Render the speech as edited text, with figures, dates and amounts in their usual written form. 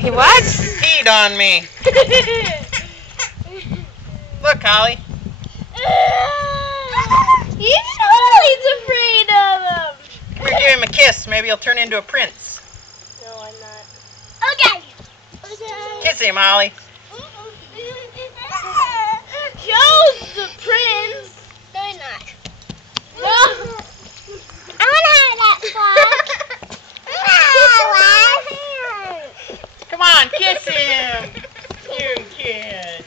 He what? Peed on me. Look, Holly. You know he's afraid of him. Come here, give him a kiss. Maybe he'll turn into a prince. No, I'm not. Okay. Kiss him, Holly. Joe's the prince. No, he's not. No. I want to have that fun. Come on, kiss him. You kid.